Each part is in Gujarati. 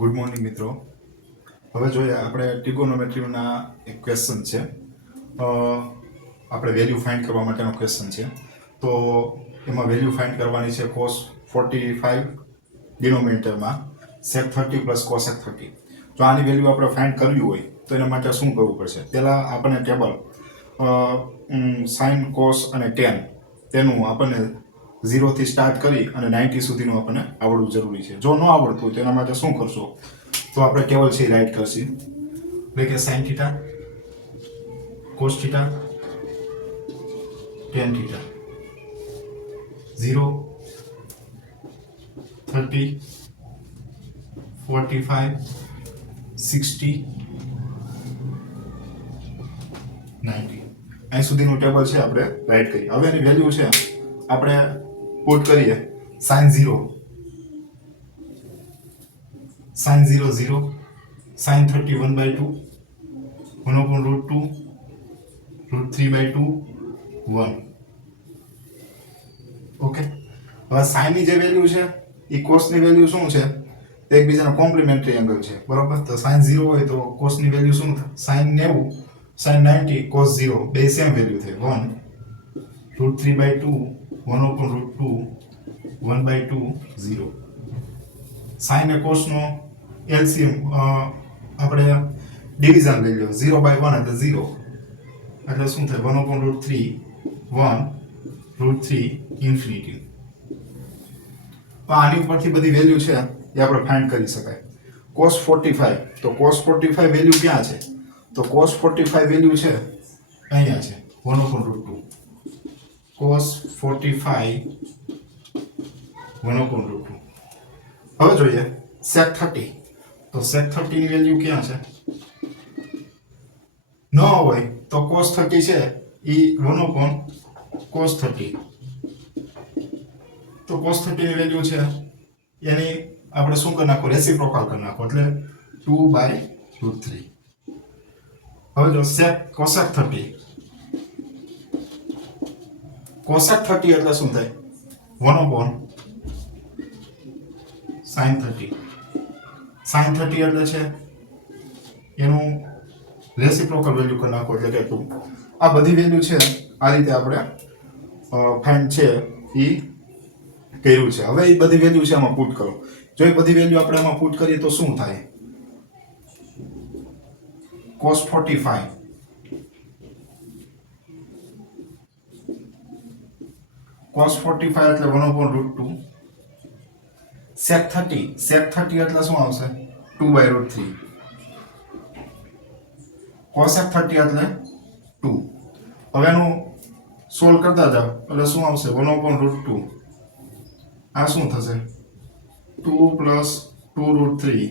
ગુડ મોર્નિંગ મિત્રો. હવે જોઈએ, આપણે ટ્રિગોનોમેટ્રીના એક ક્વેશ્ચન છે. આપણે વેલ્યુ ફાઇન્ડ કરવા માટેનો ક્વેશ્ચન છે. તો એમાં વેલ્યુ ફાઇન્ડ કરવાની છે cos forty five ડિનોમિનેટરમાં sec thirty plus cosec thirty જો આની વેલ્યુ આપણે ફાઇન્ડ કરવી હોય, તો એના માટે શું કરવું પડશે? પહેલાં આપણને ટેબલ સાઇન કોસ અને ટેન તેનું આપણને ઝીરોથી સ્ટાર્ટ કરી અને નાઇન્ટી સુધીનું આપણને આવડવું જરૂરી છે. જો ન આવડતું હોય તો એના માટે શું કરશો? તો આપણે કેવલ છે રાઈટ કરશી. એટલે કે sine theta cos theta tan theta zero thirty forty five sixty ninety અહીં સુધીનું ટેબલ છે, આપણે રાઈટ કરીએ હવે એની વેલ્યુ છે, આપણે પુટ કરીએ. Sine zero sine zero zero sine thirty one by two one open root two root three by two one okay હવે સાઇનની જે વેલ્યુ છે, એ કોસની વેલ્યુ શું છે? તે એકબીજાના કોમ્પ્લિમેન્ટરી એંગલ છે. બરોબર? તો સાઇન ઝીરો હોય તો કોસની વેલ્યુ શું થાય? સાઇન નેવું. સાઇન નાઇન્ટી કોસ ઝીરો બે સેમ વેલ્યુ થાય. One root three by two one open root two one by two zero sine એ કોસનો એલસીએમ આપણે ડિવિઝન લઈ લો ઝીરો બાય વન એટલે ઝીરો એટલે શું થાય? One open root three one root three infinity તો આની ઉપરથી બધી વેલ્યુ છે એ આપણે ફાઇન્ડ કરી શકાય. કોસ ફોર્ટી ફાઈવ તો કોસ ફોર્ટી ફાઈવ વેલ્યુ ક્યાં છે? તો કોસ ફોર્ટી ફાઈવ વેલ્યુ છે અહીંયા છે. One open root cos forty five open root હવે જોઈએ સેક થર્ટી તો સેક થર્ટીની વેલ્યુ ક્યાં છે? ન હોય તો કોસ થર્ટી છે એ ઓપન કોસ થર્ટી તો કોસ થર્ટીની વેલ્યુ છે એની આપણે શું કરી નાખો? રેસિપ્રોકલ કરી નાખો એટલે ટુ બાય રૂટ થ્રી હવે જો sec cosec thirty cosec thirty એટલે શું થાય? One open sine thirty. Sine thirty એટલે છે એનું રેસિપ્રોકલ વેલ્યુ કરી નાખો એટલે કે ટુ. આ બધી વેલ્યુ છે આ રીતે આપણે ફાઇન્ડ છે એ કર્યું છે. હવે એ બધી વેલ્યુ છે આમાં પુટ કરો. જો એ બધી વેલ્યુ આપણે આમાં પુટ કરીએ તો શું થાય? Cos forty five cos forty five એટલે one open root two sec thirty sec thirty એટલે શું આવશે? Two by root three cosec thirty એટલે ટુ હવે એનું સોલ્વ કરતા જાઓ, એટલે શું આવશે? વન ઓપન રૂટ ટુ આ શું થશે? Two plus two root three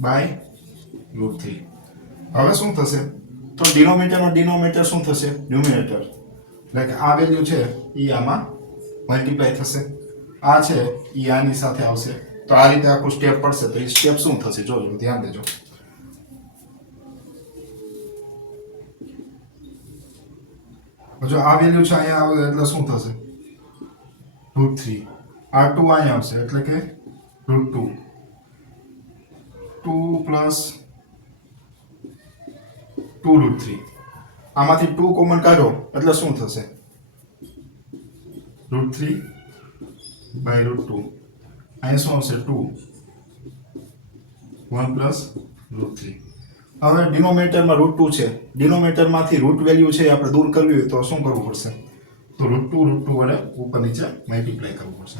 by root three હવે શું થશે? તો ડિનોમિનેટરમાં ડિનોમિનેટર શું થશે? ન્યુમિનેટર એટલે કે આ વેલ્યુ છે એ આમાં મલ્ટીપ્લાય થશે. આ છે એ આની સાથે આવશે. તો આ રીતે આખું સ્ટેપ પડશે. તો એ સ્ટેપ શું થશે? જોજો, ધ્યાન દેજો. જો આ વેલ્યુ છે અહીંયા આવે એટલે શું થશે? રૂટ થ્રી આ ટુ અહીંયા આવશે એટલે કે root two two plus two root three આમાંથી ટુ કોમન કાઢો, એટલે શું થશે? Root three by root two અહીંયા શું આવશે? Two one plus root three હવે ડિનોમિનેટરમાં રૂટ ટુ છે. ડિનોમિનેટરમાંથી રૂટ વેલ્યુ છે આપણે દૂર કરવી હોય તો શું કરવું પડશે? તો રૂટ ટુ રૂટ ટુ વડે ઉપર નીચે મલ્ટીપ્લાય કરવું પડશે.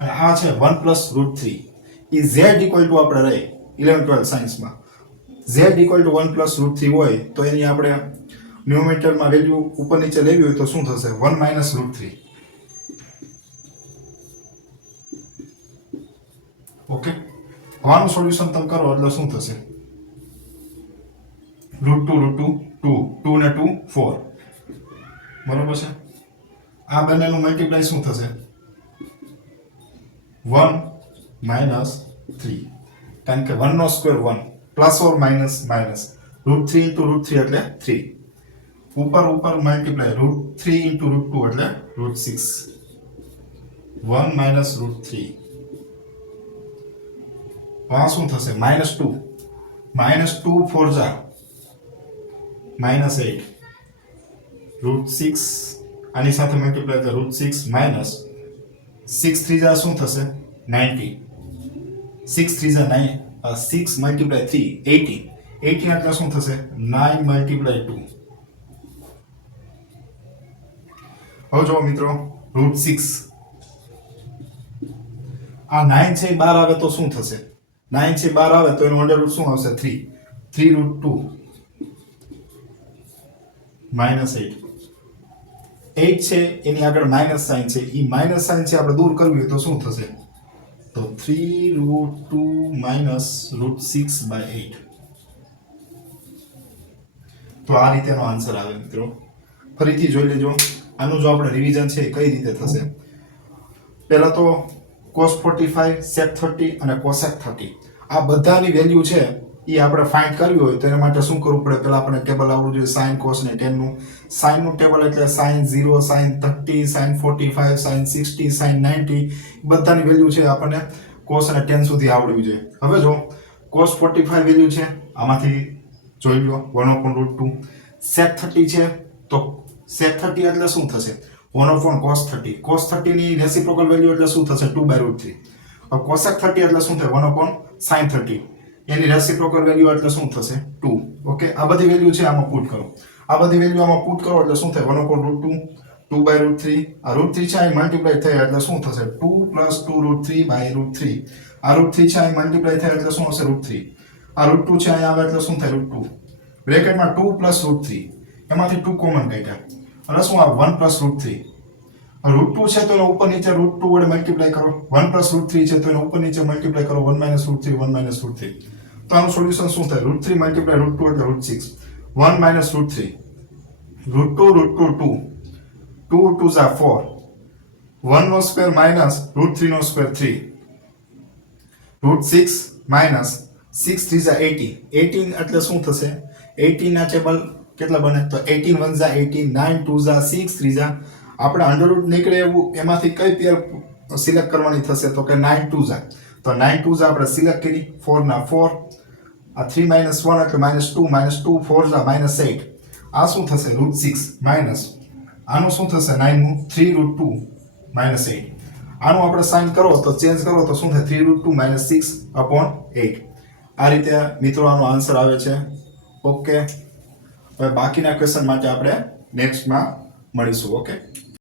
આ છે વન પ્લસ રૂટ થ્રી એ ઝેડ ઇક્વલ ટુ આપણે રહે ઇલેવન ટ્વેલ્થ સાયન્સમાં Z equal to one plus root three હોય તો એની આપણે ન્યુમેટરમાં વેલ્યુ ઉપર નીચે લેવી હોય તો શું થશે? One minus root three okay one solution તમે કરો એટલે શું થશે? Root two root two two two ને ટુ ફોર બરોબર છે? આ બંનેનું મલ્ટીપ્લાય શું થશે? વન માઇનસ થ્રી કારણ કે વનનો square one plus or minus minus root three into root three એટલે થ્રી ઉપર ઉપર multiply root three into root two એટલે root six one minus root three તો આ શું થશે minus two minus two four Jha minus eight root six આની સાથે મલ્ટીપ્લાય થાય root six minus six three Jha શું થશે ninety six three Jha nine six multiply three eighty eighty એટલે શું થશે નાઇન મલ્ટીપ્લાય ટુ હવે જો મિત્રો રૂટ સિક્સ આ નાઇન છે, બાર આવે તો શું થશે? નાઇન છે, બાર આવે તો એનું અંડર રૂટ શું આવશે? Three three root two minus eight eight છે, એની આગળ માઇનસ સાઇન છે. એ માઇનસ સાઇન છે, આપણે દૂર કરવી હોય તો શું થશે? તો three root two minus root six by eight તો આ રીતેનો આન્સર આવે મિત્રો. ફરીથી જોઈ લેજો. આનું જો આપણે રિવિઝન છે એ કઈ રીતે થશે? પહેલાં તો cos forty five sec thirty અને કોસેક થર્ટી આ બધાની વેલ્યુ છે એ આપણે ફાઇન્ડ કરવી હોય તો એના માટે શું કરવું પડે? પહેલાં આપણે ટેબલ આવડવું જોઈએ સાઇન કોસ ને. ટેનનું સાઇનનું ટેબલ એટલે sine zero sine thirty sine forty five sine sixty sine ninety બધાની વેલ્યુ છે આપણને કોસ અને ટેન સુધી આવડવી જોઈએ. હવે જો કોસ ફોર્ટી ફાઇવ વેલ્યુ છે, આમાંથી જોઈ લો one open root two sec thirty છે, તો સેક થર્ટી એટલે શું થશે? One open cos thirty cos થર્ટીની reciprocal value એટલે શું થશે? Two by root three cosec thirty એટલે શું થાય? વન ઓપન સાઇન થર્ટી એની રેસિપ્રોકલ વેલ્યુ એટલે શું થશે? ટુ ઓકે આ બધી વેલ્યુ છે, આમાં પુટ કરો. આ બધી વેલ્યુ આમાં પુટ કરો એટલે શું થાય? One open root two two by root three આ રૂટ થ્રી છે, અહીં મલ્ટીપ્લાય થાય એટલે શું થશે? Two plus two root three by root three આ રૂટ થ્રી છે, અહીં મલ્ટીપ્લાય થાય એટલે શું હશે? રૂટ થ્રી આ રૂટ ટુ છે, અહીં આવે એટલે શું થાય? રૂટ ટુ બ્રેકેટમાં ટુ પ્લસ રૂટ થ્રી એમાંથી ટુ કોમન કાઢ્યા. અને શું આ one plus root three? Root two છે તો એનો ઉપર નીચે રૂટ ટુ વડે મલ્ટીપ્લાય કરો. વન પ્લસ રૂટ થ્રી છે તો એને ઉપર નીચે મલ્ટીપ્લાય કરો. One minus root three, one minus root three. તો આનું સોલ્યુશન શું થાય? Root three multiply root two એટલે root six one minus root three. Root two root two two. Two two Jha four one નો સ્ક્વેર માઇનસ રૂટ થ્રી નો square three. Root six minus six three Jha eighty. Eighteen એટલે શું થશે? એટીન ના ટેબલ કેટલા બને તો એટીન વન ઝા, એટીન નાઇન, ટુ ઝા, સિક્સ, થ્રી ઝા. આપણે અંડરરૂટ નીકળે એવું, એમાંથી કઈ પેર સિલેક્ટ કરવાની થશે તો કે નાઇન, ટુ ઝા. તો નાઇન, ટુ ઝા આપણે સિલેક્ટ કરી ફોર ના ફોર આ થ્રી માઇનસ વન એટલે minus two minus two four Jha minus eight આ શું થશે? રૂટ સિક્સ માઇનસ આનું શું થશે? નાઇનનું three root two minus eight આનું આપણે સાઇન કરો, તો ચેન્જ કરો, તો શું થાય? Three root two minus six upon eight આ રીતે મિત્રો આનો આન્સર આવે છે. ઓકે હવે બાકીના ક્વેશ્ચન માટે આપણે નેક્સ્ટમાં મળીશું ઓકે